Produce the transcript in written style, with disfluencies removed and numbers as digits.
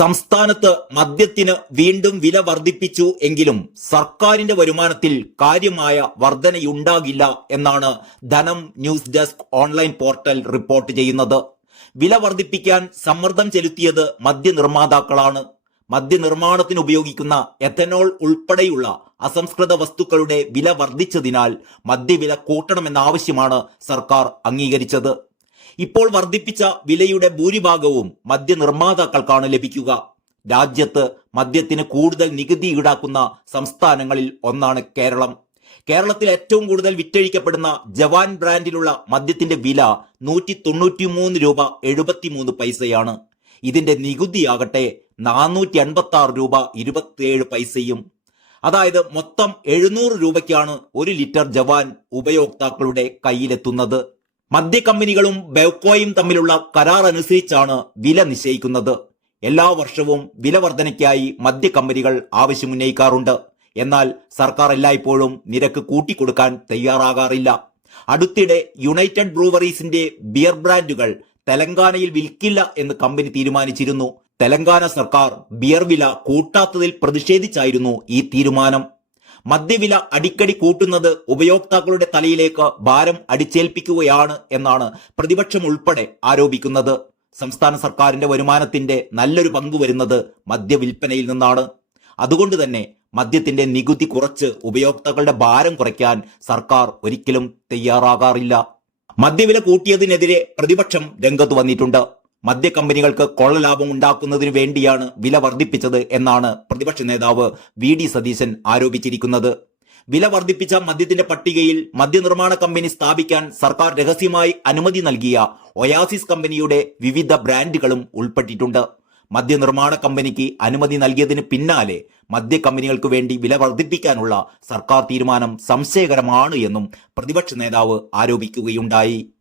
സംസ്ഥാനത്ത് മദ്യത്തിന് വീണ്ടും വില വർദ്ധിപ്പിച്ചു എങ്കിലും സർക്കാരിന്റെ വരുമാനത്തിൽ കാര്യമായ വർധനയുണ്ടാകില്ല എന്നാണ് ധനം news desk online portal report ചെയ്യുന്നത്. വില വർദ്ധിപ്പിക്കാൻ സമ്മർദ്ദം ചെലുത്തിയത് മദ്യനിർമ്മാതാക്കളാണ്. മദ്യനിർമ്മാണത്തിന് ഉപയോഗിക്കുന്ന എഥനോൾ ഉൾപ്പെടെയുള്ള അസംസ്കൃത വസ്തുക്കളുടെ വില വർദ്ധിച്ചതിനാൽ മദ്യവില കൂട്ടണമെന്ന ആവശ്യമാണ് സർക്കാർ അംഗീകരിച്ചത്. ഇപ്പോൾ വർദ്ധിപ്പിച്ച വിലയുടെ ഭൂരിഭാഗവും മദ്യനിർമ്മാതാക്കൾക്കാണ് ലഭിക്കുക. രാജ്യത്ത് മദ്യത്തിന് കൂടുതൽ നികുതി ഈടാക്കുന്ന സംസ്ഥാനങ്ങളിൽ ഒന്നാണ് കേരളം. കേരളത്തിൽ ഏറ്റവും കൂടുതൽ വിറ്റഴിക്കപ്പെടുന്ന ജവാൻ ബ്രാൻഡിലുള്ള മദ്യത്തിന്റെ വില 193 രൂപ 73 പൈസയാണ്. ഇതിന്റെ നികുതിയാകട്ടെ 486 രൂപ 27 പൈസയും. അതായത് മൊത്തം 700 രൂപയ്ക്കാണ് 1 ലിറ്റർ ജവാൻ ഉപയോക്താക്കളുടെ കയ്യിലെത്തുന്നത്. മദ്യക്കമ്പനികളും ബെവ്കോയും തമ്മിലുള്ള കരാർ അനുസരിച്ചാണ് വില നിശ്ചയിക്കുന്നത്. എല്ലാ വർഷവും വില വർധനയ്ക്കായി മദ്യക്കമ്പനികൾ ആവശ്യമുന്നയിക്കാറുണ്ട്. എന്നാൽ സർക്കാർ എല്ലായ്പ്പോഴും നിരക്ക് കൂട്ടിക്കൊടുക്കാൻ തയ്യാറാകാറില്ല. അടുത്തിടെ യുണൈറ്റഡ് ബ്രൂവറീസിന്റെ ബിയർ ബ്രാൻഡുകൾ തെലങ്കാനയിൽ വിൽക്കില്ല എന്ന് കമ്പനി തീരുമാനിച്ചിരുന്നു. തെലങ്കാന സർക്കാർ ബിയർ വില കൂട്ടാത്തതിൽ പ്രതിഷേധിച്ചായിരുന്നു ഈ തീരുമാനം. മദ്യവില അടിക്കടി കൂട്ടുന്നത് ഉപയോക്താക്കളുടെ തലയിലേക്ക് ഭാരം അടിച്ചേൽപ്പിക്കുകയാണ് എന്നാണ് പ്രതിപക്ഷം ഉൾപ്പെടെ ആരോപിക്കുന്നത്. സംസ്ഥാന സർക്കാരിന്റെ വരുമാനത്തിന്റെ നല്ലൊരു പങ്ക് വരുന്നത് മദ്യവിൽപ്പനയിൽ നിന്നാണ്. അതുകൊണ്ട് തന്നെ മദ്യത്തിന്റെ നികുതി കുറച്ച് ഉപയോക്താക്കളുടെ ഭാരം കുറയ്ക്കാൻ സർക്കാർ ഒരിക്കലും തയ്യാറാകാറില്ല. മദ്യവില കൂട്ടിയതിനെതിരെ പ്രതിപക്ഷം രംഗത്ത് വന്നിട്ടുണ്ട്. മദ്യക്കമ്പനികൾക്ക് കൊള്ളലാഭം ഉണ്ടാക്കുന്നതിനു വേണ്ടിയാണ് വില വർദ്ധിപ്പിച്ചത് എന്നാണ് പ്രതിപക്ഷ നേതാവ് VD സതീശൻ ആരോപിച്ചിരിക്കുന്നത്. വില വർദ്ധിപ്പിച്ച മദ്യത്തിന്റെ പട്ടികയിൽ മദ്യനിർമ്മാണ കമ്പനി സ്ഥാപിക്കാൻ സർക്കാർ രഹസ്യമായി അനുമതി നൽകിയ ഒയാസിസ് കമ്പനിയുടെ വിവിധ ബ്രാൻഡുകളും ഉൾപ്പെട്ടിട്ടുണ്ട്. മദ്യനിർമ്മാണ കമ്പനിക്ക് അനുമതി നൽകിയതിന് പിന്നാലെ മദ്യക്കമ്പനികൾക്ക് വേണ്ടി വില വർദ്ധിപ്പിക്കാനുള്ള സർക്കാർ തീരുമാനം സംശയകരമാണ് എന്നും പ്രതിപക്ഷ നേതാവ് ആരോപിക്കുകയുണ്ടായി.